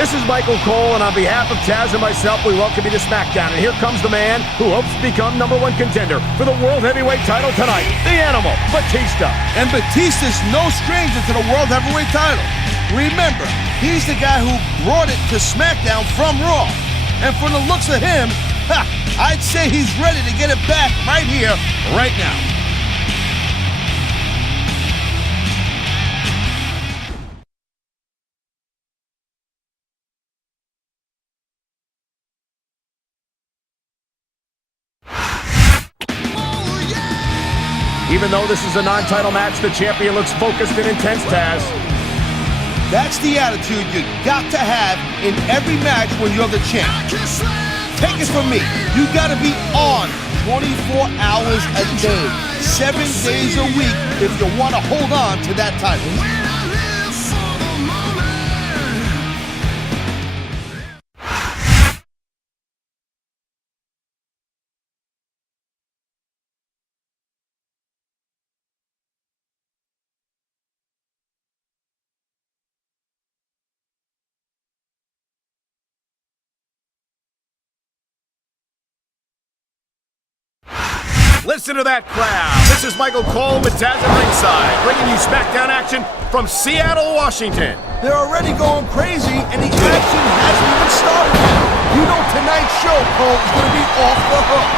This is Michael Cole, and on behalf of Taz and myself, we welcome you to Smackdown. And here comes the man who hopes to become #1 contender for the World Heavyweight title tonight, the Animal, Batista. And Batista's no stranger to the World Heavyweight title. Remember, he's the guy who brought it to Smackdown from Raw. And from the looks of him, I'd say he's ready to get it back right here, right now. Even though this is a non-title match, the champion looks focused and intense, Taz. That's the attitude you got to have in every match when you're the champ. Take it from me, you gotta be on 24 hours a day, 7 days a week if you want to hold on to that title. Listen to that crowd. This is Michael Cole with Taz at ringside, bringing you Smackdown action from Seattle, Washington. They're already going crazy, and the action hasn't even started yet. You know tonight's show, Cole, is going to be off the hook.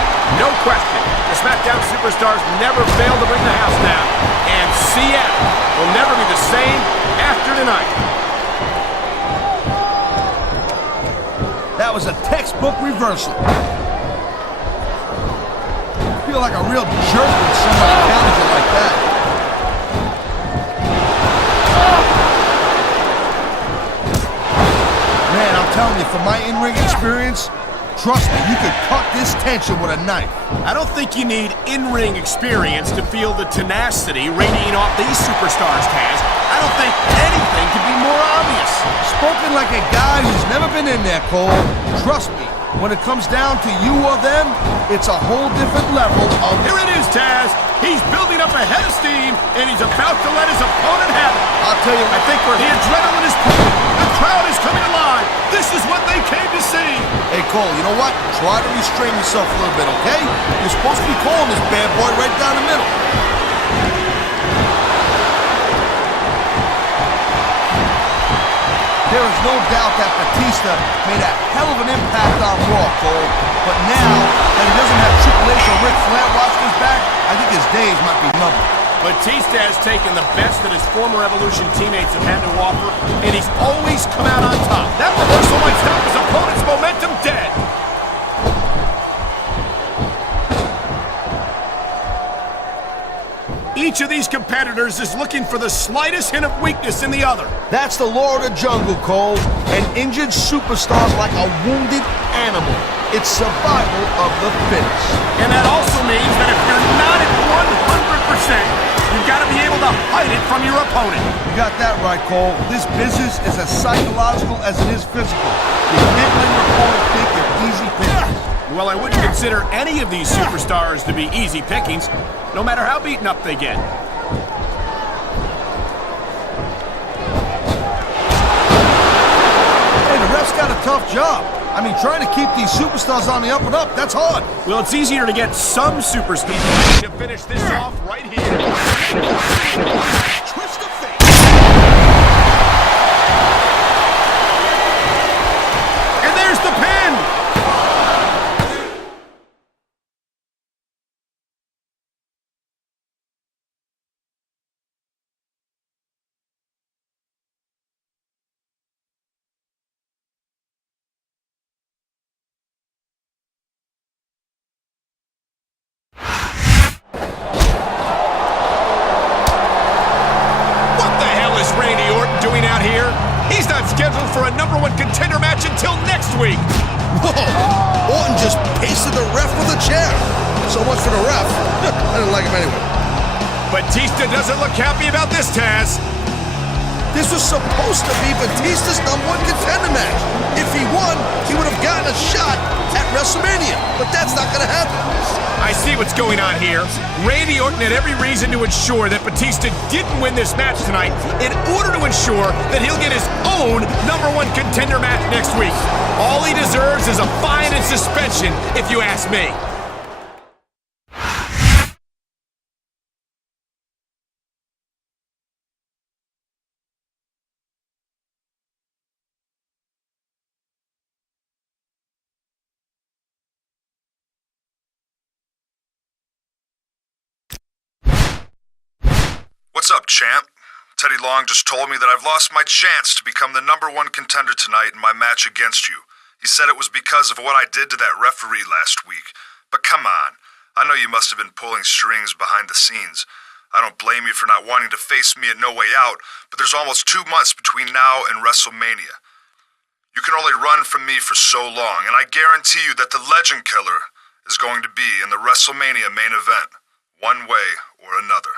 No question. The Smackdown superstars never fail to bring the house down, and Seattle will never be the same after tonight. That was a textbook reversal. I feel like a real jerk when somebody counters it like that. Man, I'm telling you, from my in-ring experience, trust me, you could cut this tension with a knife. I don't think you need in-ring experience to feel the tenacity radiating off these superstars, Taz. I don't think anything could be more obvious. Spoken like a guy who's never been in there, Cole. Trust me, when it comes down to you or them, it's a whole different level of... Here it is, Taz. He's building up a head of steam, and he's about to let his opponent have it. I'll tell you, I think the adrenaline is pumping. The crowd is coming alive. This is what they came to see. Hey, Cole, you know what? Try to restrain yourself a little bit, okay? You're supposed to be calling this bad boy right down the middle. There is no doubt that Batista made a hell of an impact on Raw, Cole. But now that he doesn't have Triple H or Ric Flair watching his back, I think his days might be numbered. Batista has taken the best that his former Evolution teammates have had to offer, and he's always come out on top. That reversal might stop his opponent's momentum dead. Each of these competitors is looking for the slightest hint of weakness in the other. That's the law of the jungle, Cole. An injured superstar's like a wounded animal. It's survival of the fittest. And that also means that if you're not at 100%, you've got to be able to hide it from your opponent. You got that right, Cole. This business is as psychological as it is physical. You can't let your opponent think you're easy pickings. Well, I wouldn't consider any of these superstars to be easy pickings, no matter how beaten up they get. Hey, the ref's got a tough job. I mean, trying to keep these superstars on the up and up, that's hard. Well, it's easier to get some superstars to finish this off right here. Twist of fate. And there's the pin. He's not scheduled for a #1 contender match until next week. Whoa! Orton just pasted the ref with a chair. So much for the ref. I didn't like him anyway. Batista doesn't look happy about this, Taz. This was supposed to be Batista's #1 contender match. If he won, he would have gotten a shot at WrestleMania. But that's not going to happen. I see what what's going on here. Randy Orton had every reason to ensure that Batista didn't win this match tonight in order to ensure that he'll get his own #1 contender match next week. All he deserves is a fine and suspension, if you ask me. What's up, champ? Teddy Long just told me that I've lost my chance to become the #1 contender tonight in my match against you. He said it was because of what I did to that referee last week. But come on, I know you must have been pulling strings behind the scenes. I don't blame you for not wanting to face me at No Way Out, but there's almost 2 months between now and WrestleMania. You can only run from me for so long, and I guarantee you that the Legend Killer is going to be in the WrestleMania main event, one way or another.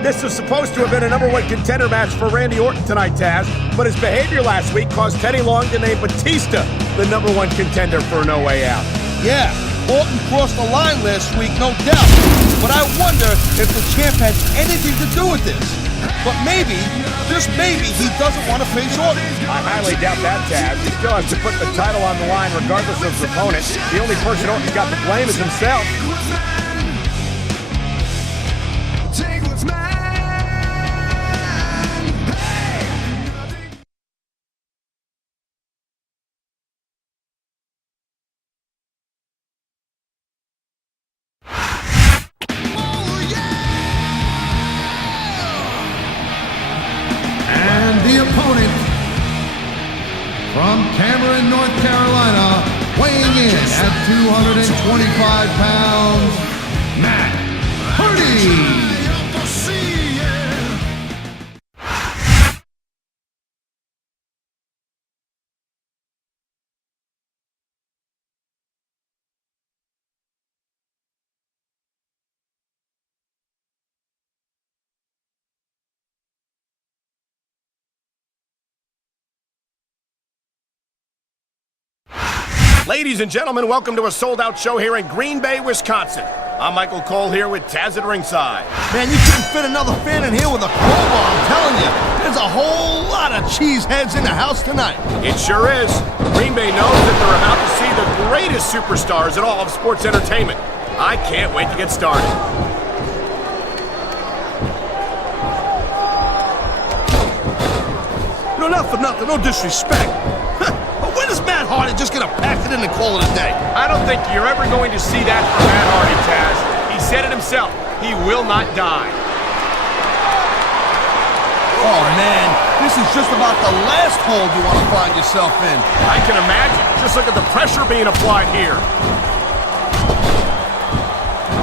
This was supposed to have been a #1 contender match for Randy Orton tonight, Taz, but his behavior last week caused Teddy Long to name Batista the #1 contender for No Way Out. Yeah, Orton crossed the line last week, no doubt. But I wonder if the champ had anything to do with this. But maybe, just maybe, he doesn't want to face Orton. I highly doubt that, Taz. He still has to put the title on the line regardless of his opponent. The only person Orton's got to blame is himself. The opponent from Cameron, North Carolina, weighing in at 225 pounds, Matt Hardy. Ladies and gentlemen, welcome to a sold-out show here in Green Bay, Wisconsin. I'm Michael Cole here with Taz at ringside. Man, you couldn't fit another fan in here with a crowbar, I'm telling you. There's a whole lot of cheeseheads in the house tonight. It sure is. Green Bay knows that they're about to see the greatest superstars in all of sports entertainment. I can't wait to get started. No, not for nothing, no disrespect. But when is Matt Hardy just gonna pack it in and call it a day? I don't think you're ever going to see that from Matt Hardy, Taz. He said it himself. He will not die. Oh, man, this is just about the last hole you want to find yourself in. I can imagine. Just look at the pressure being applied here.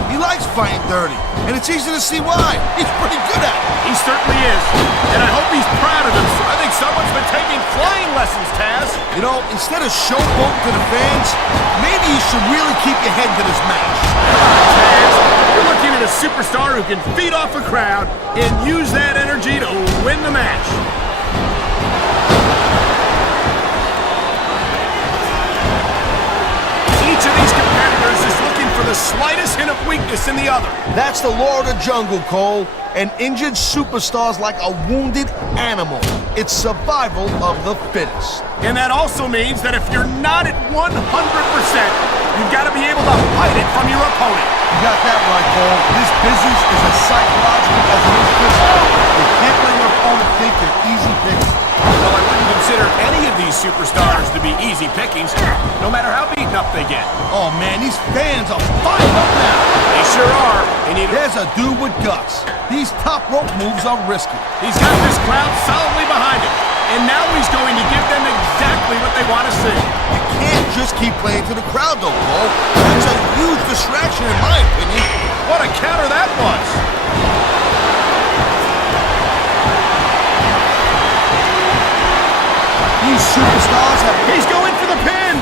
He likes fighting dirty, and it's easy to see why. He's pretty good at it. He certainly is. And I hope he's proud of himself. I think someone's been taking flying lessons, Taz. You know, instead of showboating to the fans, maybe you should really keep your head to this match. Taz, you're looking at a superstar who can feed off a crowd and use that energy to win the match. Each of these competitors is looking for the slightest hint of weakness in the other. That's the law of the jungle, Cole. An injured superstar's like a wounded animal. It's survival of the fittest. And that also means that if you're not at 100%, you've got to be able to fight it from your opponent. You got that right, Cole. This business is as psychological as it is physical. You can't let your opponent think you're easy picking. Well, I wouldn't consider any of these superstars to be easy pickings, no matter how beaten up they get. Oh, man, these fans are fired up now. They sure are. There's a dude with guts. These top rope moves are risky. He's got this crowd solidly behind him, and now he's going to give them exactly exactly what they want to see. You can't just keep playing to the crowd, though, Cole. That's a huge distraction, in my opinion. What a counter that was. These superstars have... He's going for the pin.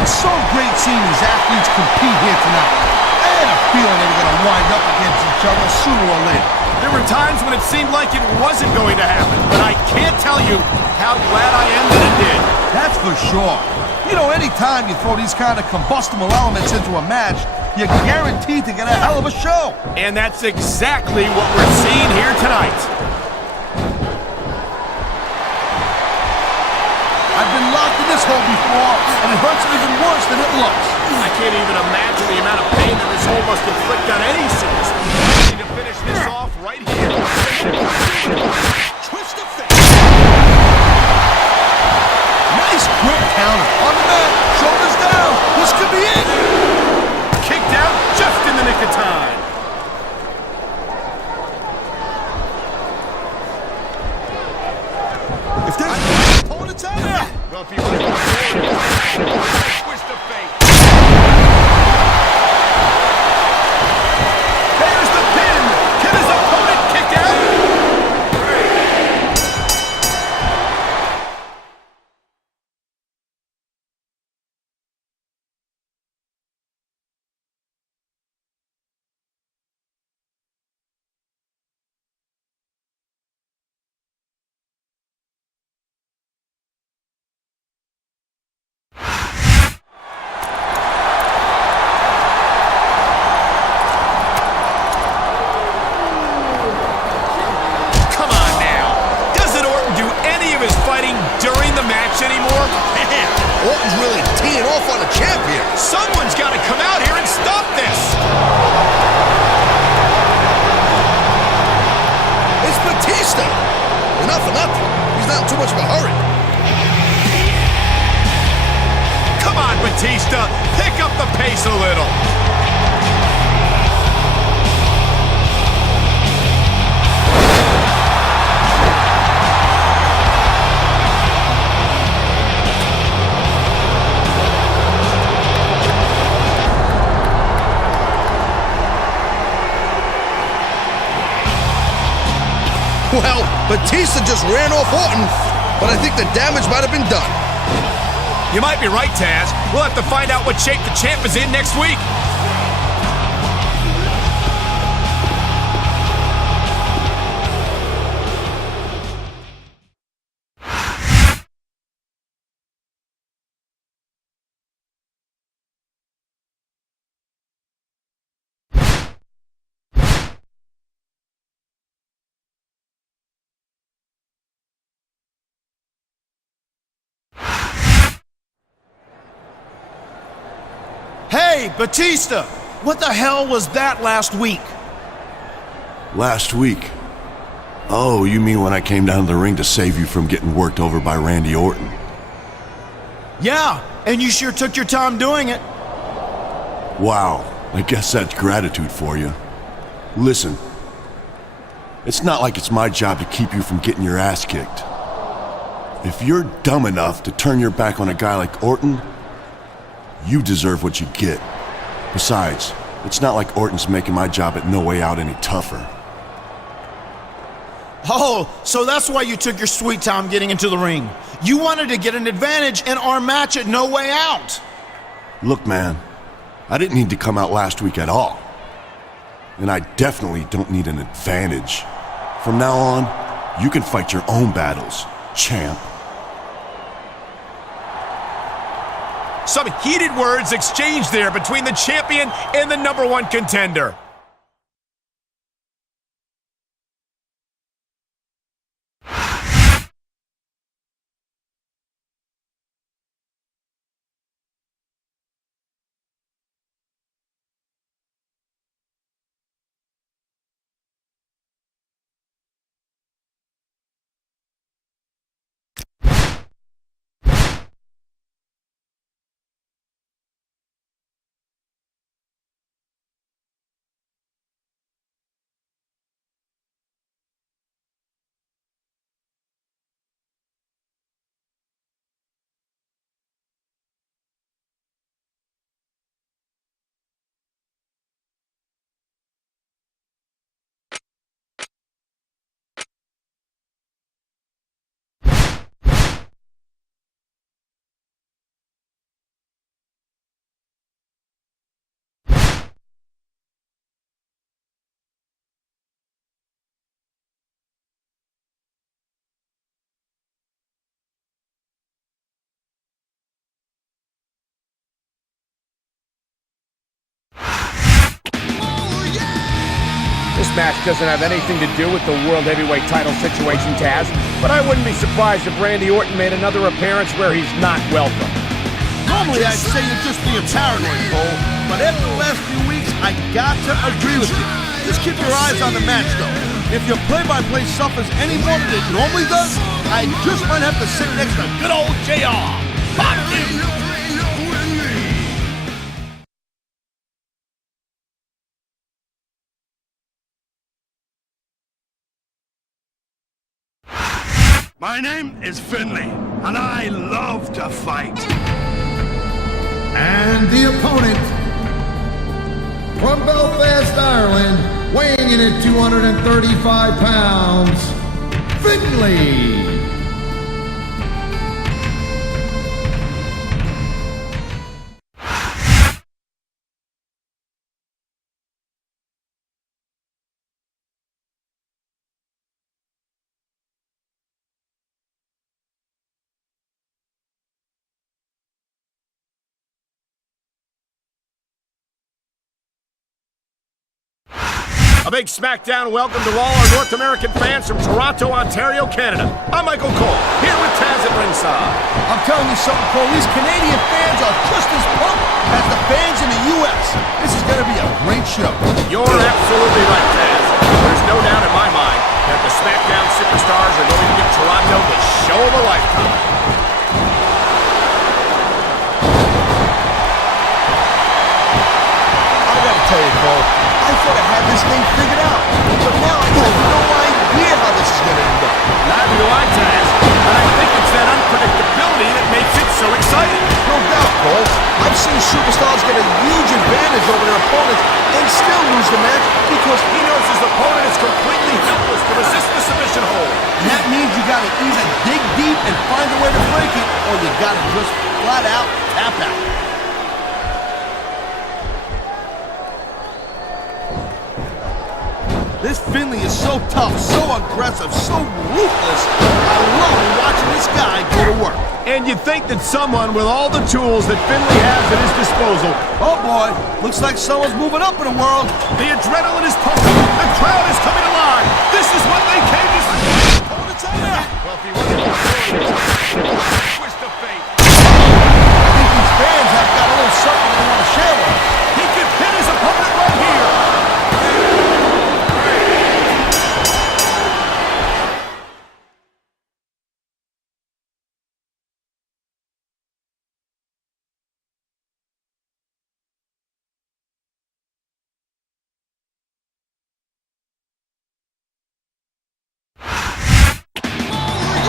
It's so great seeing these athletes compete here tonight. I had a feeling they were going to wind up against each other sooner or later. There were times when it seemed like it wasn't going to happen, but I can't tell you how glad I am that it did. That's for sure. You know, anytime you throw these kind of combustible elements into a match, you're guaranteed to get a hell of a show. And that's exactly what we're seeing here tonight. I've been locked in this hole before, and it hurts even worse than it looks. I can't even imagine the amount of pain that this hole must inflict on any citizen. We need to finish this off right here. Twist the face. Nice quick counter. On the mat, shoulders down. This could be it. Kicked out just in the nick of time. If there's opponents out there. Well, if you want to twist the fate. There's the pin. Can his opponent kick out? During the match anymore? Man, Orton's really teeing off on the champ here. Someone's got to come out here and stop this. It's Batista. And not for nothing. He's not in too much of a hurry. Come on, Batista. Pick up the pace a little. Well, Batista just ran off Orton, but I think the damage might have been done. You might be right, Taz. We'll have to find out what shape the champ is in next week. Hey, Batista! What the hell was that last week? Last week? Oh, you mean when I came down to the ring to save you from getting worked over by Randy Orton? Yeah, and you sure took your time doing it. Wow, I guess that's gratitude for you. Listen, it's not like it's my job to keep you from getting your ass kicked. If you're dumb enough to turn your back on a guy like Orton, you deserve what you get. Besides, it's not like Orton's making my job at No Way Out any tougher. Oh, so that's why you took your sweet time getting into the ring. You wanted to get an advantage in our match at No Way Out. Look, man, I didn't need to come out last week at all. And I definitely don't need an advantage. From now on, you can fight your own battles, champ. Some heated words exchanged there between the champion and the #1 contender. This match doesn't have anything to do with the World Heavyweight title situation, Taz, but I wouldn't be surprised if Randy Orton made another appearance where he's not welcome. Normally I'd say you're just being paranoid, Cole, but after the last few weeks, I got to agree with you. Just keep your eyes on the match, though. If your play-by-play suffers any more than it normally does, I just might have to sit next to good old JR. Pop you! My name is Finley, and I love to fight. And the opponent, from Belfast, Ireland, weighing in at 235 pounds, Finley. A big Smackdown welcome to all our North American fans from Toronto, Ontario, Canada. I'm Michael Cole, here with Taz at ringside. I'm telling you something, Cole. These Canadian fans are just as pumped as the fans in the U.S. This is going to be a great show. You're absolutely right, Taz. There's no doubt in my mind that the Smackdown superstars are going to give Toronto the show of a lifetime. I got to tell you, Cole, I thought I had this thing figured out, but now I have no idea how this is going to end up. Neither do I, Taz. But I think it's that unpredictability that makes it so exciting. No doubt, Cole. I've seen superstars get a huge advantage over their opponents and still lose the match because He knows his opponent is completely helpless to resist the submission hold. that means you got to either dig deep and find a way to break it, or you got to just flat out tap out. This Finley is so tough, so aggressive, so ruthless. I love watching this guy go to work. And you'd think that someone with all the tools that Finley has at his disposal, Oh boy, looks like someone's moving up in the world. the adrenaline is pumping, the crowd is coming alive. This is what they came to see. Opponent's on there. Well, if he wasn't twist of fate. I think these fans have got a little something they want to share with us. He could hit his opponent right here.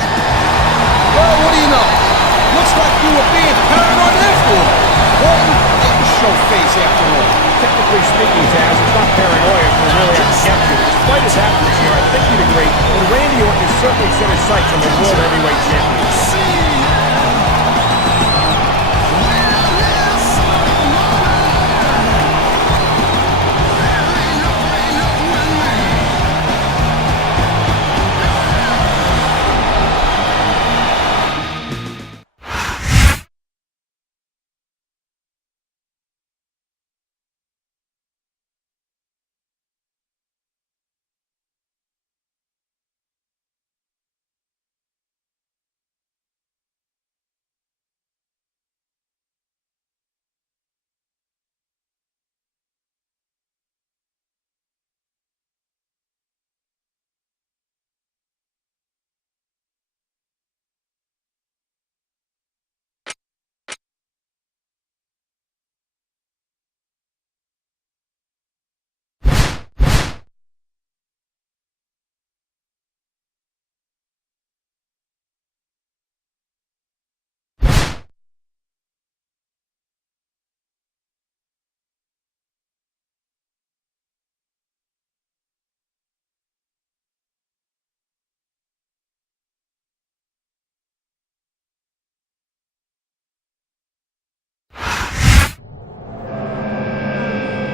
Well, what do you know? Looks like you were being paranoid after all. Well, you didn't show face after all. Technically speaking, Taz, it's not paranoia if we really have to get you. Despite his absence here, I think you'd agree that Randy Orton has certainly set his sights on the World Heavyweight Champion.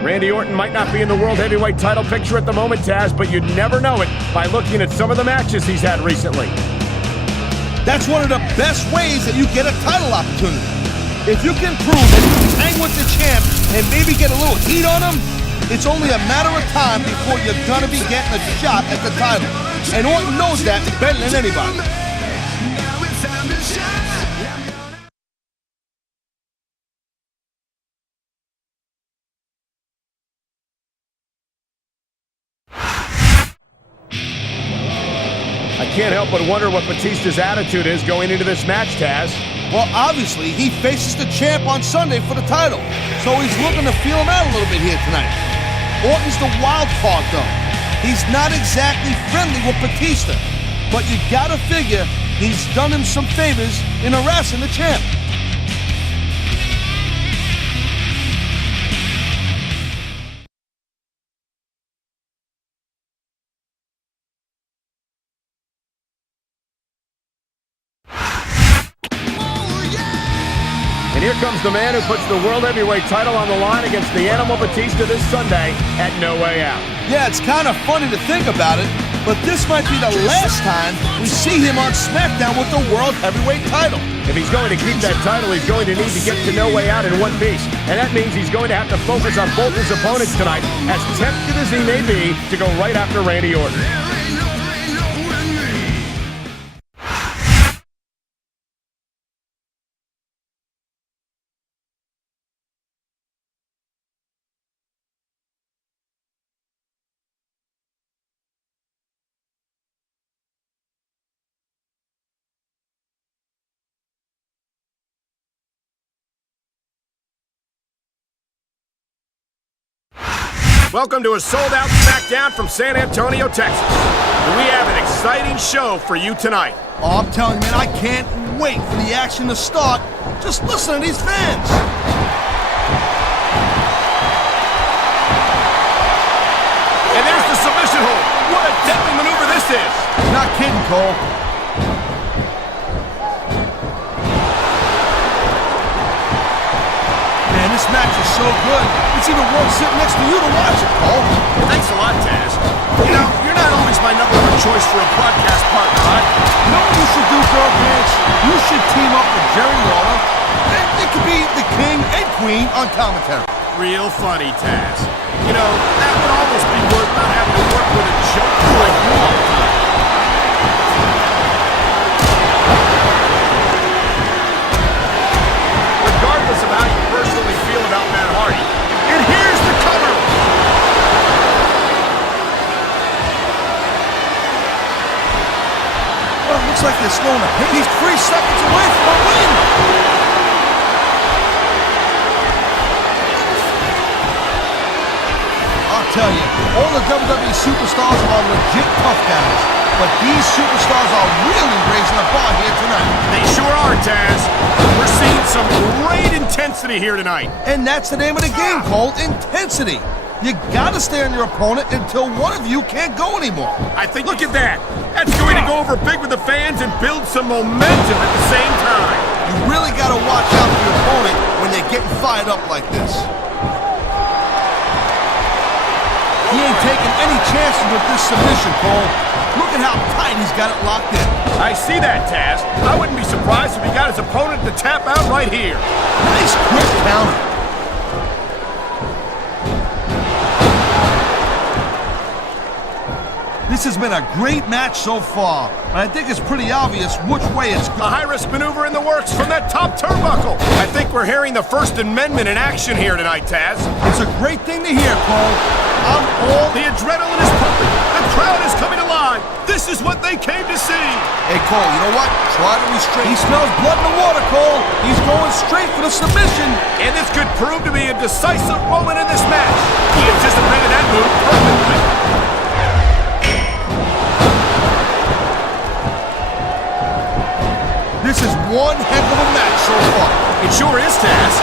Randy Orton might not be in the World Heavyweight title picture at the moment, Taz, but you'd never know it by looking at some of the matches he's had recently. That's one of the best ways that you get a title opportunity. If you can prove that you can hang with the champ and maybe get a little heat on him, It's only a matter of time before you're gonna be getting a shot at the title. And Orton knows that better than anybody. I can't help but wonder what Batista's attitude is going into this match, Taz. Well, obviously, he faces the champ on Sunday for the title, so he's looking to feel him out a little bit here tonight. Orton's the wild card, though. He's not exactly friendly with Batista, but you gotta figure he's done him some favors in harassing the champ. And here comes the man who puts the World Heavyweight title on the line against the Animal Batista this Sunday at No Way Out. Yeah, it's kind of funny to think about it, but this might be the last time we see him on Smackdown with the World Heavyweight title. If he's going to keep that title, he's going to need to get to No Way Out in one piece. And that means he's going to have to focus on both his opponents tonight, as tempted as he may be to go right after Randy Orton. Welcome to a sold-out Smackdown from San Antonio, Texas. And we have an exciting show for you tonight. Oh, I'm telling you, man, I can't wait for the action to start. Just listen to these fans. And there's the submission hold. What a deadly maneuver this is. Not kidding, Cole. Man, this match is so good. It's even worth sitting next to you to watch it, Cole. Thanks a lot, Taz. You know, you're not always my number one choice for a podcast partner, huh? You know what you should do, Girl Pants? You should team up with Jerry Lawler. And it could be the king and queen on commentary. Real funny, Taz. You know, that would almost be worth not having to work with a joker like you all the time. Regardless of how you personally feel about Matt Hardy, and here's the cover! Well, it looks like they're slowing the pace. He's 3 seconds away from a win. I'll tell you, all the WWE superstars are legit tough guys, but these superstars are really raising the bar here tonight. They sure are, Taz. We're seeing some great intensity here tonight. And that's the name of the game, Cole, intensity. You gotta stay on your opponent until one of you can't go anymore. I think, look at that. That's going to go over big with the fans and build some momentum at the same time. You really gotta watch out for your opponent when they're getting fired up like this. He ain't taking any chances with this submission, Cole. Look at how tight he's got it locked in. I see that, Taz. I wouldn't be surprised if he got his opponent to tap out right here. Nice quick counter. This has been a great match so far, but I think it's pretty obvious which way it's A going. high-risk maneuver in the works from that top turnbuckle. I think we're hearing the First Amendment in action here tonight, Taz. It's a great thing to hear, Cole. I'm all... The adrenaline is pumping. The crowd is coming alive. This is what they came to see. Hey, Cole, you know what? Try to restrain. He smells blood in the water, Cole. He's going straight for the submission. And this could prove to be a decisive moment in this match. He anticipated that move perfectly. This is one heck of a match so far. It sure is, Taz.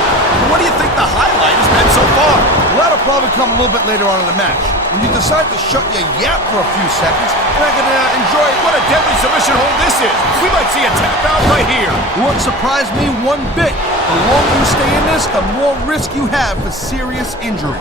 What do you think the highlight has been so far? Well, that'll probably come a little bit later on in the match, when you decide to shut your yap for a few seconds, and I can enjoy What a deadly submission hold this is. We might see a tap out right here. It wouldn't surprise me one bit. The longer you stay in this, the more risk you have for serious injury.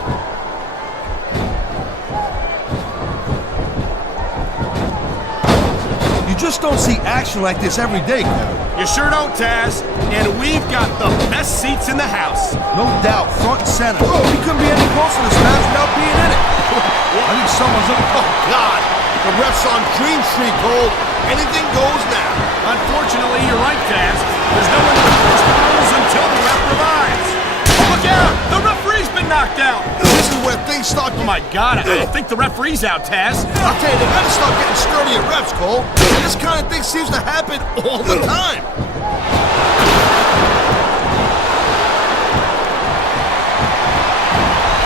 You just don't see action like this every day, Cole. You sure don't, Taz. And we've got the best seats in the house. No doubt, front and center. We couldn't be any closer to this match without being in it. I think someone's up. Oh, God. The ref's on Dream Street, Cole. Anything goes now. Unfortunately, you're right, Taz. There's no one to enforce the rules until the ref revives. Look out! The referee's been knocked out! This is where things start. Oh, my God. I don't think the referee's out, Taz. I'll tell you, they gotta start getting sturdy at refs, Cole. And this kind of thing seems to happen all the time.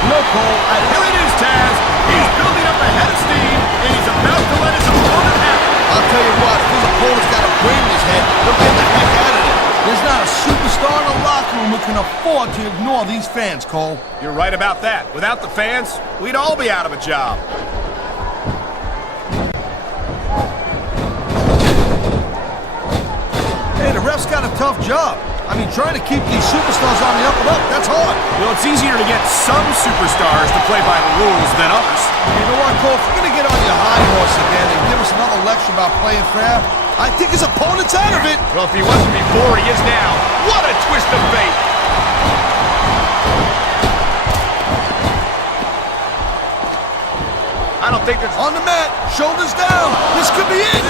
No, Cole. Here it is, Taz. He's building up a head of steam, and he's about to let his opponent have it. I'll tell you what, if his opponent's got a brain in his head, he'll get the heck out of there. There's not a superstar in the locker room who can afford to ignore these fans, Cole. You're right about that. Without the fans, we'd all be out of a job. Hey, the ref's got a tough job. I mean, trying to keep these superstars on the up and up, that's hard. Well, it's easier to get some superstars to play by the rules than others. You know what, Cole? If you're going to get on your high horse again and give us another lecture about playing fair, I think his opponent's out of it. Well, if he wasn't before, he is now. What a twist of fate! I don't think there's... On the mat, shoulders down. This could be it.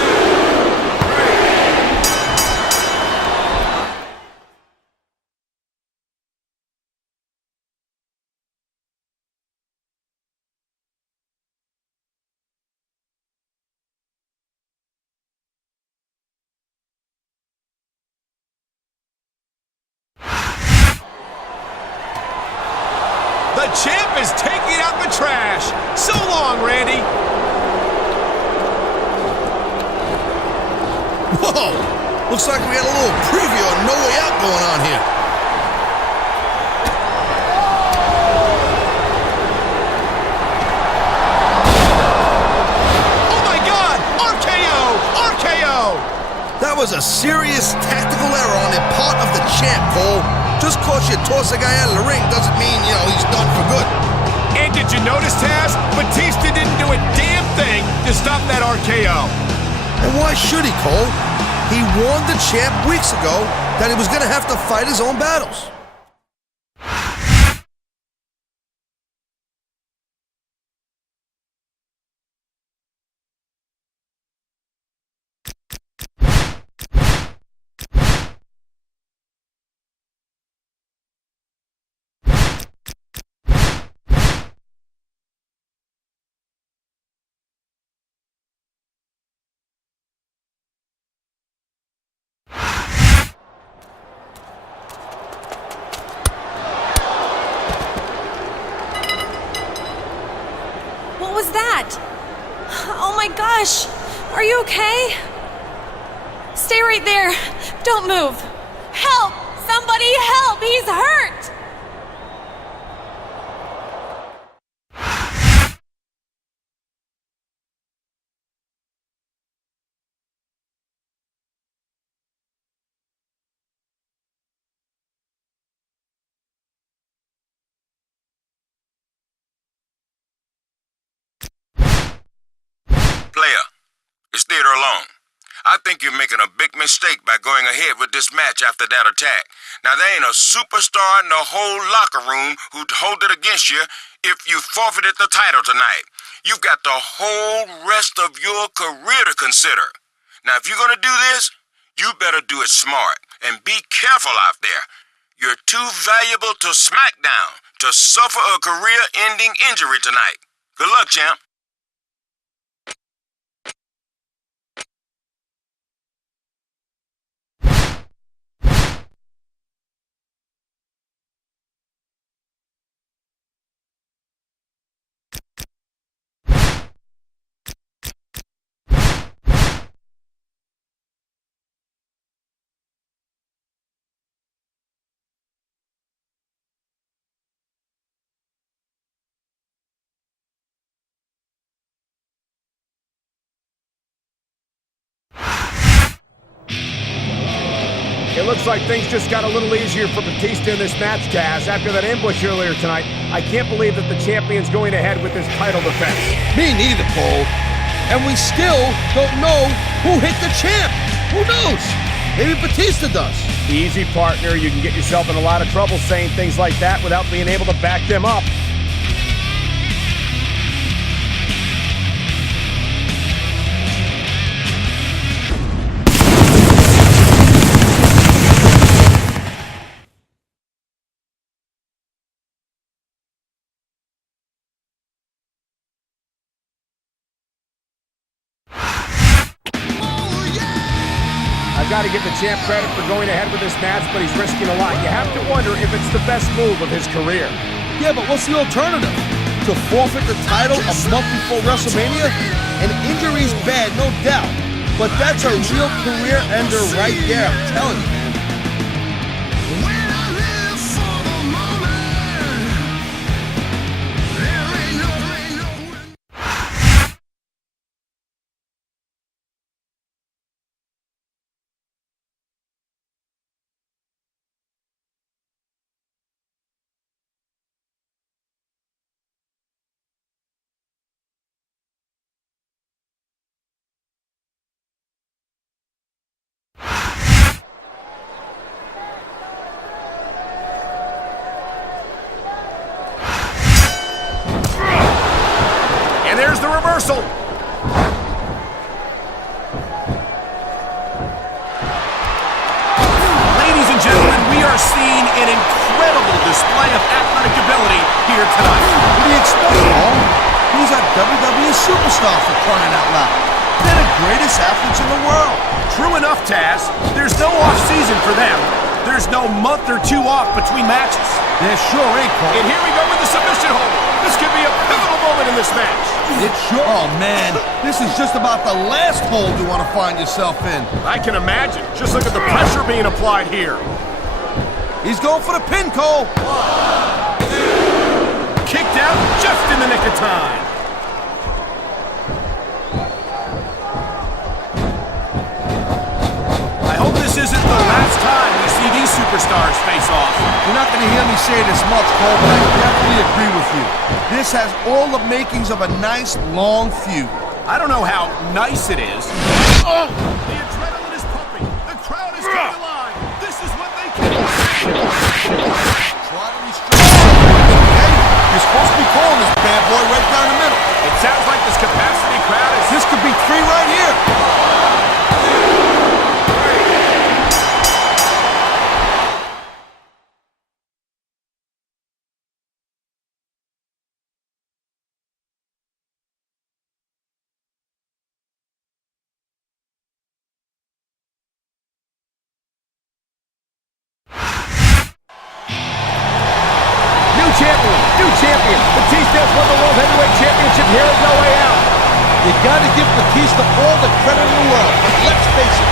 The champ is taking out the trash. So long, Randy. Whoa! Looks like we got a little preview of No Way Out going on here. Oh my God! RKO! RKO! That was a serious tactical error on the part of the champ, Cole. Just cause you toss a guy out of the ring doesn't mean, he's done for good. And did you notice, Taz? Batista didn't do a damn thing to stop that RKO. And why should he, Cole? He warned the champ weeks ago that he was going to have to fight his own battles. What was that? Oh my gosh! Are you okay? Stay right there. Don't move. Help! Somebody help! He's hurt! Player, it's Theodore alone. I think you're making a big mistake by going ahead with this match after that attack. Now, there ain't a superstar in the whole locker room who'd hold it against you if you forfeited the title tonight. You've got the whole rest of your career to consider. Now, if you're gonna do this, you better do it smart and be careful out there. You're too valuable to Smackdown to suffer a career-ending injury tonight. Good luck, champ. It looks like things just got a little easier for Batista in this match, Taz, after that ambush earlier tonight. I can't believe that the champion's going ahead with this title defense. Me neither, Cole. And we still don't know Who hit the champ? Who knows? Maybe Batista does. Easy, partner. You can get yourself in a lot of trouble saying things like that without being able to back them up. I've got to give the champ credit for going ahead with this match, but he's risking a lot. You have to wonder if it's the best move of his career. Yeah, but what's the alternative? To forfeit the title a month before WrestleMania? An injury's bad, no doubt. But that's a real career ender right there, I'm telling you. There's the reversal. Ladies and gentlemen, we are seeing an incredible display of athletic ability here tonight. What do you expect, Paul? He's a WWE superstar for crying out loud. They're the greatest athletes in the world. True enough, Taz. There's no off-season for them. There's no month or two off between matches. There sure ain't, Paul. And here we go with the submission hold. This could be a pivotal moment in this match. It sure, oh man, this is just about the last hold you want to find yourself in. I can imagine. Just look at the pressure being applied here. He's going for the pin, Cole. 1, 2. Kicked out just in the nick of time. I hope this isn't the last time we see these superstars face off. You're not going to hear me say this much, Cole, but I definitely agree with you. This has all the makings of a nice, long feud. I don't know how nice it is. Oh! The adrenaline is pumping. The crowd is coming alive. This is what they can do. Try to restrain yourself. Hey, you're supposed to be calling this bad boy right down the middle. It sounds like this capacity crowd is... This could be 3 right here. New champion. Batista's won the World Heavyweight Championship. Here is no way out. You got to give Batista all the credit in the world. Let's face it,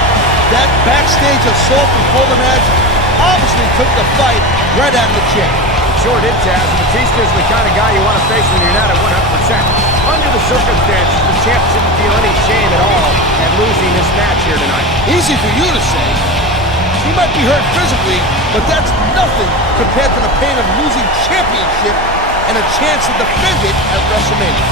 that backstage assault before the match obviously took the fight right out of the chin. Sure did, Taz. Batista is the kind of guy you want to face when you're not at 100%. Under the circumstances, the champ shouldn't feel any shame at all at losing this match here tonight. Easy for you to say. He might be hurt physically, but that's nothing compared to the pain of losing championship and a chance to defend it at WrestleMania.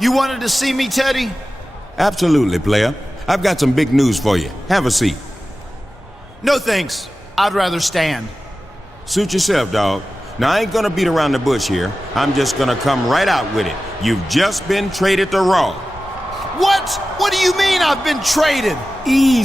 You wanted to see me, Teddy? Absolutely, player. I've got some big news for you. Have a seat. No thanks. I'd rather stand. Suit yourself, dog. Now, I ain't gonna beat around the bush here. I'm just gonna come right out with it. You've just been traded to Raw. What? What do you mean I've been traded? Easy.